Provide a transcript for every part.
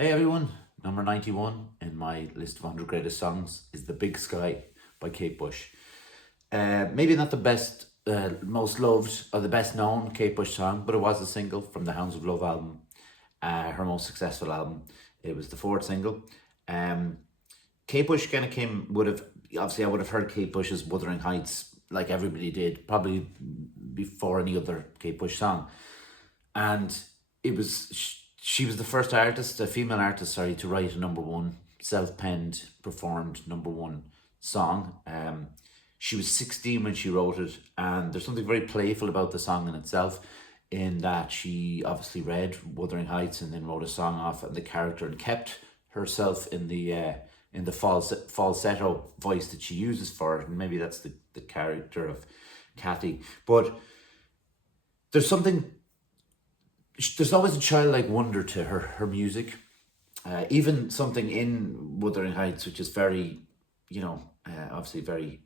Hey everyone, number 91 in my list of 100 greatest songs is The Big Sky by Kate Bush. Maybe not the best, most loved, or the best known Kate Bush song, but it was a single from the Hounds of Love album, her most successful album. It was the fourth single. Um, Kate Bush kind of obviously, I would have heard Kate Bush's Wuthering Heights like everybody did, probably before any other Kate Bush song. And she was the first artist, a female artist, sorry, to write a number one self-penned, performed number one song. She was 16 when she wrote it, and there's something very playful about the song in itself, in that she obviously read Wuthering Heights and then wrote a song off and the character and kept herself in the falsetto voice that she uses for it, and maybe that's the character of Kathy. But there's something there's always a childlike wonder to her music. Even something in Wuthering Heights, which is very, obviously very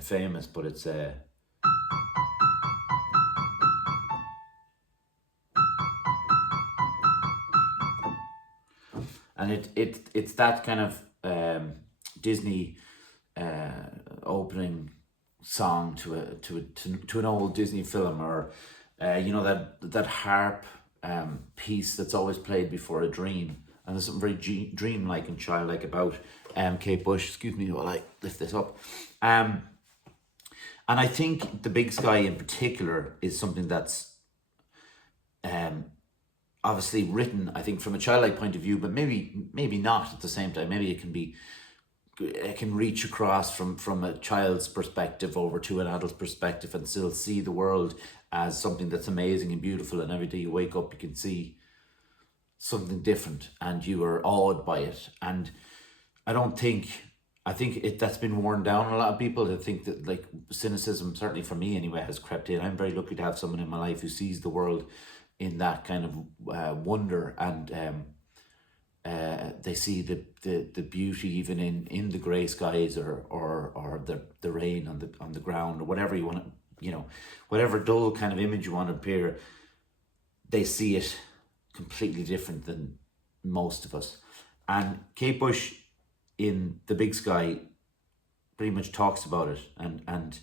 famous, but it's and it's that kind of Disney opening song to an old Disney film, or that harp piece that's always played before a dream. And there's something very dreamlike and childlike about Kate Bush. Excuse me while I lift this up. And I think The Big Sky in particular is something that's obviously written, I think, from a childlike point of view, but maybe not at the same time. Maybe it can reach across from a child's perspective over to an adult perspective and still see the world as something that's amazing and beautiful, and every day you wake up you can see something different and you are awed by it. And I think that's been worn down a lot of people. I think that, like, cynicism, certainly for me anyway, has crept in. I'm very lucky to have someone in my life who sees the world in that kind of wonder, and they see the beauty even in the grey skies, or the rain on the ground, or whatever you want to, whatever dull kind of image you want to appear. They see it completely different than most of us. And Kate Bush in The Big Sky pretty much talks about it, and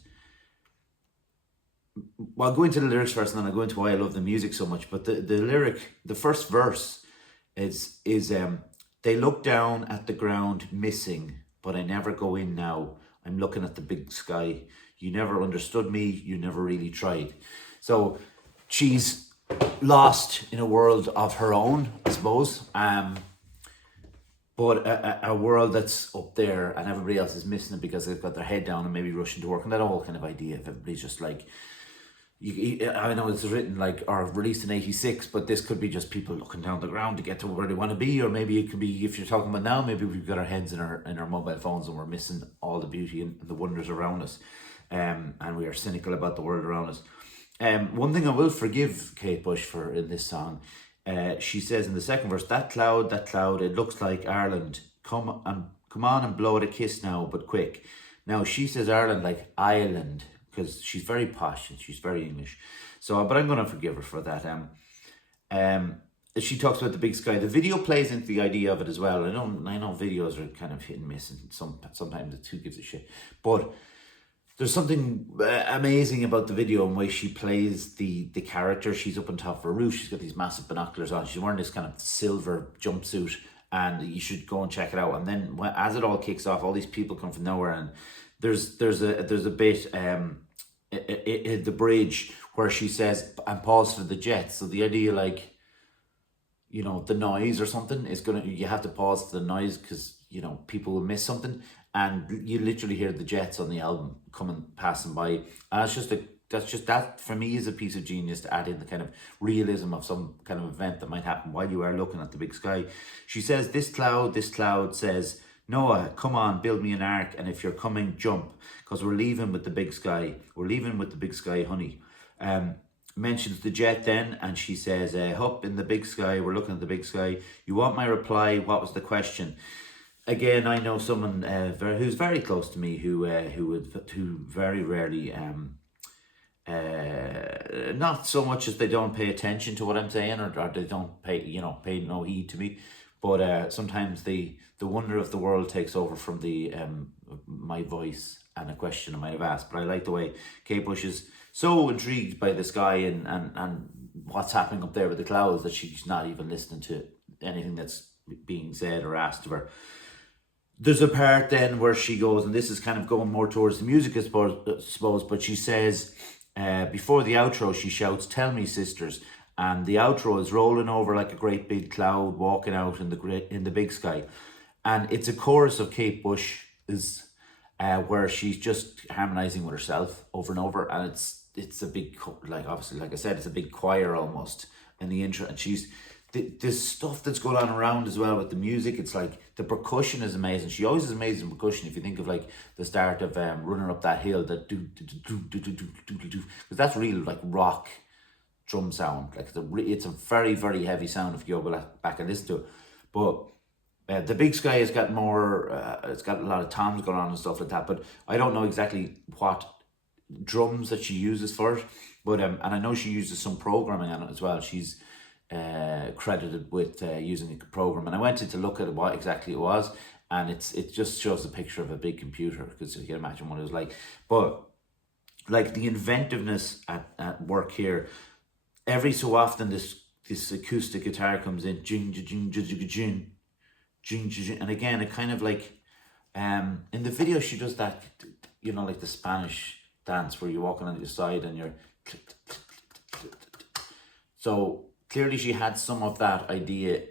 well, I'll go into the lyrics first, and then I'll go into why I love the music so much. But the lyric, the first verse is they look down at the ground missing, but I never go in now. I'm looking at the big sky. You never understood me. You never really tried. So she's lost in a world of her own, I suppose. But a world that's up there, and everybody else is missing it because they've got their head down and maybe rushing to work. And that whole kind of idea of everybody's just like, I know it's written like, or released in 86, but this could be just people looking down the ground to get to where they want to be. Or maybe it could be, if you're talking about now, maybe we've got our heads in our mobile phones and we're missing all the beauty and the wonders around us. And we are cynical about the world around us. One thing I will forgive Kate Bush for in this song, she says in the second verse, that cloud, it looks like Ireland. Come on and blow it a kiss now, but quick. Now she says Ireland like island, because she's very posh and she's very English. So, but I'm going to forgive her for that. She talks about the big sky. The video plays into the idea of it as well. I know videos are kind of hit and miss, and sometimes it's who gives a shit. But there's something amazing about the video and way she plays the character. She's up on top of her roof. She's got these massive binoculars on. She's wearing this kind of silver jumpsuit, and you should go and check it out. And then as it all kicks off, all these people come from nowhere, and there's a bit the bridge where she says, and pause for the jets. So the idea, like, the noise or something is you have to pause the noise because people will miss something, and you literally hear the jets on the album passing by. And that for me is a piece of genius to add in the kind of realism of some kind of event that might happen while you are looking at the big sky. She says, this cloud says, Noah, come on, build me an ark, and if you're coming, jump, because we're leaving with the big sky. We're leaving with the big sky, honey. Mentions the jet then, and she says, up in the big sky, we're looking at the big sky. You want my reply? What was the question? Again, I know someone who's very close to me who very rarely not so much as they don't pay attention to what I'm saying, or they don't pay no heed to me, but sometimes the wonder of the world takes over from the my voice and a question I might have asked. But I like the way Kate Bush is so intrigued by the sky and what's happening up there with the clouds that she's not even listening to anything that's being said or asked of her. There's a part then where she goes, and this is kind of going more towards the music, I suppose, but she says, before the outro, she shouts, "Tell me, sisters," and the outro is rolling over like a great big cloud, walking out in the big sky, and it's a chorus of Kate Bush is where she's just harmonizing with herself over and over, and it's a big like obviously like I said, it's a big choir almost in the intro, and there's stuff that's going on around as well with the music. It's like the percussion is amazing. She always is amazing percussion. If you think of like the start of Running Up That Hill, that do do do do do do do do do, because that's real like rock drum sound. Like it's a very very heavy sound if you go back and listen to it. But the Big Sky has got more. It's got a lot of toms going on and stuff like that. But I don't know exactly what drums that she uses for it. But and I know she uses some programming on it as well. She's credited with using a program, and I went in to look at what exactly it was, and it just shows a picture of a big computer, because you can imagine what it was like. But like the inventiveness at work here, every so often this acoustic guitar comes in, jing jing jing jing jing jing jing, and again it kind of like in the video she does that, like the Spanish dance where you're walking on your side and you're so clearly she had some of that idea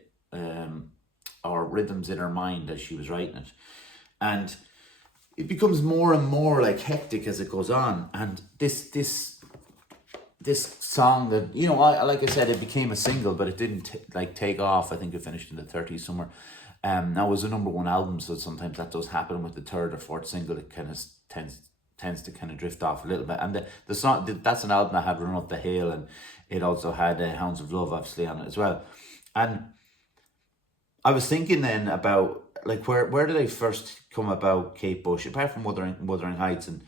or rhythms in her mind as she was writing it, and it becomes more and more like hectic as it goes on. And this song that like I said, it became a single, but it didn't take off. I think it finished in the 30s somewhere. Now it was a #1 album, so sometimes that does happen with the third or fourth single. It kind of tends to kind of drift off a little bit. And the song, that's an album that had Run Up the Hill, and it also had Hounds of Love obviously on it as well. And I was thinking then about like where did I first come about Kate Bush, apart from Wuthering Heights, and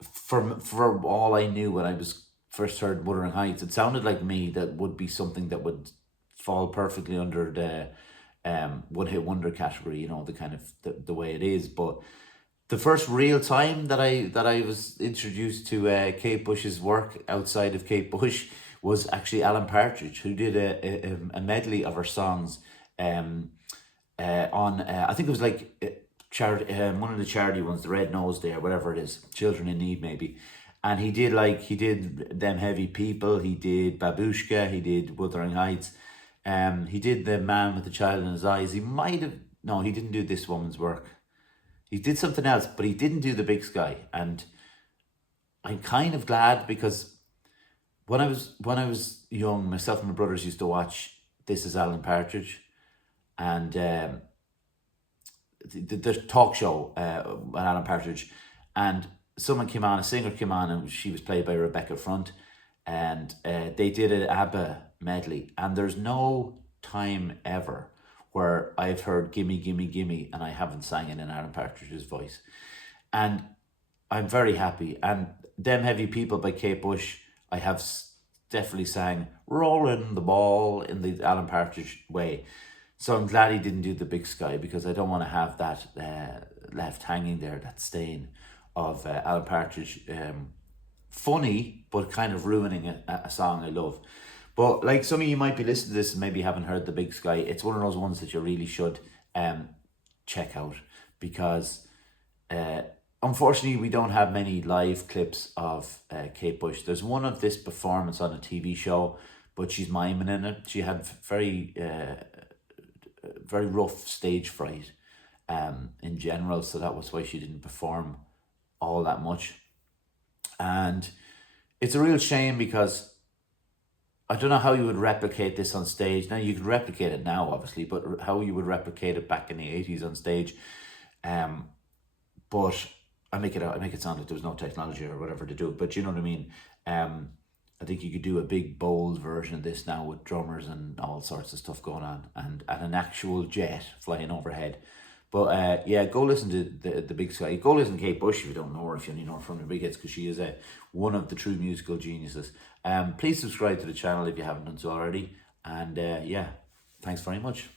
for all I knew when I was first heard Wuthering Heights, it sounded like me that would be something that would fall perfectly under the one hit wonder category, the kind of the way it is. But the first real time that I was introduced to Kate Bush's work outside of Kate Bush was actually Alan Partridge, who did a medley of her songs on I think it was like charity, one of the charity ones, the Red Nose Day or whatever it is, Children in Need maybe. And he did Them Heavy People, he did Babushka, he did Wuthering Heights, he did The Man with the Child in His Eyes. He didn't do This Woman's Work. He did something else, but he didn't do The Big Sky. And I'm kind of glad, because when I was young, myself and my brothers used to watch This Is Alan Partridge, and the talk show with Alan Partridge, and a singer came on, and she was played by Rebecca Front, and they did an ABBA medley, and there's no time ever where I've heard Gimme Gimme Gimme and I haven't sang it in Alan Partridge's voice. And I'm very happy. And Them Heavy People by Kate Bush, I have definitely sang Rolling the Ball in the Alan Partridge way. So I'm glad he didn't do The Big Sky, because I don't want to have that left hanging there, that stain of Alan Partridge. Funny, but kind of ruining a song I love. But like some of you might be listening to this and maybe haven't heard The Big Sky, it's one of those ones that you really should check out, because unfortunately we don't have many live clips of Kate Bush. There's one of this performance on a TV show, but she's miming in it. She had very rough stage fright in general, so that was why she didn't perform all that much. And it's a real shame, because I don't know how you would replicate this on stage. Now, you could replicate it now, obviously, but how you would replicate it back in the 80s on stage. But I make it sound like there was no technology or whatever to do it, but you know what I mean? I think you could do a big, bold version of this now with drummers and all sorts of stuff going on, and an actual jet flying overhead. But yeah, go listen to the Big Sky. Go listen to Kate Bush if you don't know her, if you only know her from the big hits, because she is one of the true musical geniuses. Please subscribe to the channel if you haven't done so already. And yeah, thanks very much.